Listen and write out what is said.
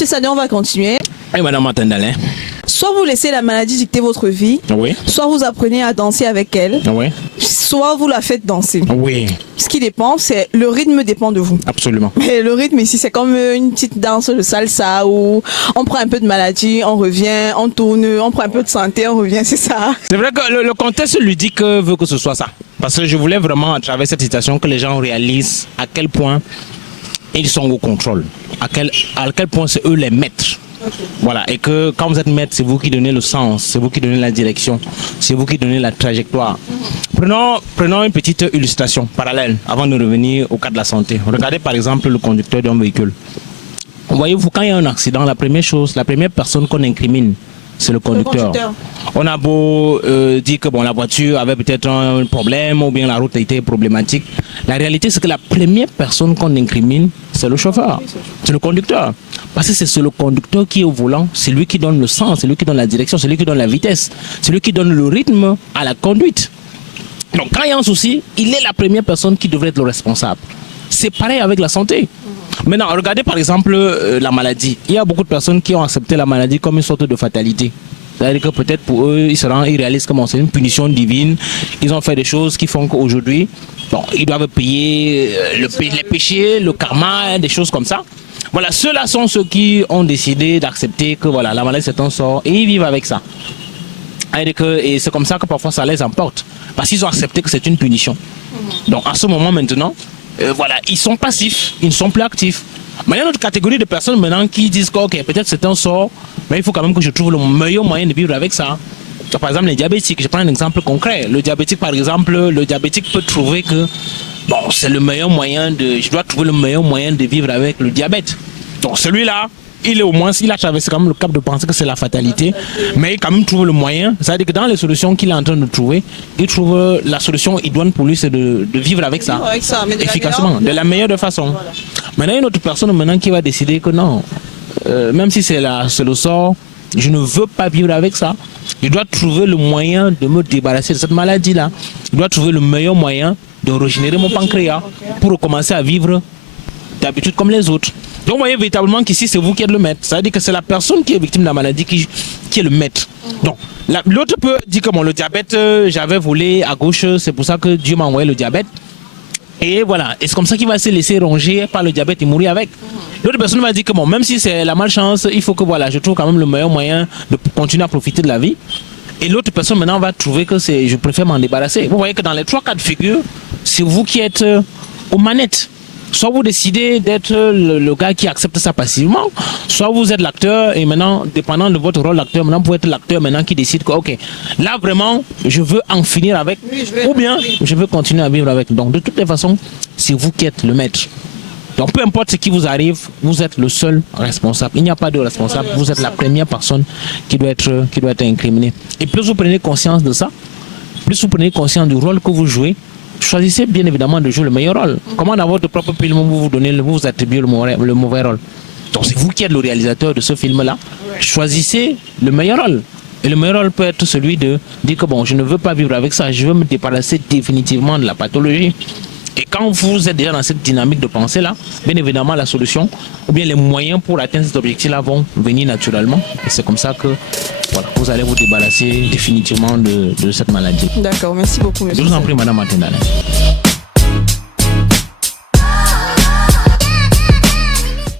Monsieur Sané, on va continuer. Et Madame Matendalin. Soit vous laissez la maladie dicter votre vie, Oui. soit vous apprenez à danser avec elle, Oui. soit vous la faites danser. Oui. Ce qui dépend, c'est le rythme dépend de vous. Absolument. Mais le rythme ici, c'est comme une petite danse de salsa où on prend un peu de maladie, on revient, on tourne, on prend un peu de santé, on revient, c'est ça. C'est vrai que le contexte ludique veut que ce soit ça. Parce que je voulais vraiment, à travers cette citation, que les gens réalisent à quel point ils sont au contrôle. À quel point c'est eux les maîtres. Okay. Voilà, et que quand vous êtes maître, c'est vous qui donnez le sens, c'est vous qui donnez la direction, c'est vous qui donnez la trajectoire. Prenons une petite illustration parallèle avant de revenir au cas de la santé. Regardez par exemple le conducteur d'un véhicule. Voyez-vous, quand il y a un accident, la première personne qu'on incrimine, c'est le conducteur. On a beau dire que bon, la voiture avait peut-être un problème ou bien la route a été problématique. La réalité, c'est que la première personne qu'on incrimine, c'est le chauffeur, c'est le conducteur. Parce que c'est le conducteur qui est au volant, c'est lui qui donne le sens, c'est lui qui donne la direction, c'est lui qui donne la vitesse, c'est lui qui donne le rythme à la conduite. Donc quand il y a un souci, il est la première personne qui devrait être le responsable. C'est pareil avec la santé. Maintenant, regardez par exemple la maladie. Il y a beaucoup de personnes qui ont accepté la maladie comme une sorte de fatalité. C'est-à-dire que peut-être pour eux, ils réalisent comment c'est une punition divine. Ils ont fait des choses qui font qu'aujourd'hui, bon, ils doivent payer les péchés, le karma, des choses comme ça. Voilà, ceux-là sont ceux qui ont décidé d'accepter que voilà, la maladie c'est un sort et ils vivent avec ça. Et c'est comme ça que parfois ça les emporte. Parce qu'ils ont accepté que c'est une punition. Donc à ce moment maintenant, voilà, ils sont passifs, ils ne sont plus actifs. Mais il y a une autre catégorie de personnes maintenant qui disent que ok, peut-être c'est un sort, mais il faut quand même que je trouve le meilleur moyen de vivre avec ça. Par exemple, les diabétiques, je prends un exemple concret. Le diabétique, par exemple, le diabétique peut trouver que bon, c'est le meilleur moyen je dois trouver le meilleur moyen de vivre avec le diabète. Donc celui-là, il a traversé quand même le cap de penser que c'est la fatalité, mais il quand même trouve le moyen. C'est-à-dire que dans les solutions qu'il est en train de trouver, il trouve la solution idoine pour lui, c'est de vivre avec ça, efficacement, de la meilleure de façon. Voilà. Maintenant, il y a une autre personne maintenant qui va décider que non, même si c'est le sort, je ne veux pas vivre avec ça. Je dois trouver le moyen de me débarrasser de cette maladie-là. Je dois trouver le meilleur moyen de régénérer mon pancréas pour recommencer à vivre d'habitude comme les autres. Donc vous voyez véritablement qu'ici c'est vous qui êtes le maître. C'est-à-dire que c'est la personne qui est victime de la maladie qui est le maître. Donc l'autre peut dire que bon, le diabète, j'avais volé à gauche, c'est pour ça que Dieu m'a envoyé le diabète. Et voilà, et c'est comme ça qu'il va se laisser ronger par le diabète et mourir avec. L'autre personne va dire que bon, même si c'est la malchance, il faut que voilà, je trouve quand même le meilleur moyen de continuer à profiter de la vie. Et l'autre personne maintenant va trouver que je préfère m'en débarrasser. Vous voyez que dans les trois cas de figure, c'est vous qui êtes aux manettes. Soit vous décidez d'être le gars qui accepte ça passivement, soit vous êtes l'acteur et maintenant, dépendant de votre rôle d'acteur, maintenant vous pouvez être l'acteur maintenant qui décide que ok, là vraiment, je veux en finir avec, ou bien je veux continuer à vivre avec. Donc de toutes les façons, c'est vous qui êtes le maître. Donc peu importe ce qui vous arrive, vous êtes le seul responsable. Il n'y a pas de responsable, vous êtes la première personne qui doit être incriminée. Et plus vous prenez conscience de ça, plus vous prenez conscience du rôle que vous jouez, choisissez bien évidemment de jouer le meilleur rôle. Comment dans votre propre film vous attribuez le mauvais rôle. Donc c'est vous qui êtes le réalisateur de ce film-là. Choisissez le meilleur rôle. Et le meilleur rôle peut être celui de dire que bon, je ne veux pas vivre avec ça, je veux me débarrasser définitivement de la pathologie. Et quand vous êtes déjà dans cette dynamique de pensée-là, bien évidemment la solution, ou bien les moyens pour atteindre cet objectif-là vont venir naturellement. Et c'est comme ça que voilà, vous allez vous débarrasser définitivement de cette maladie. D'accord, merci beaucoup. Je vous en prie, Madame Matendalin.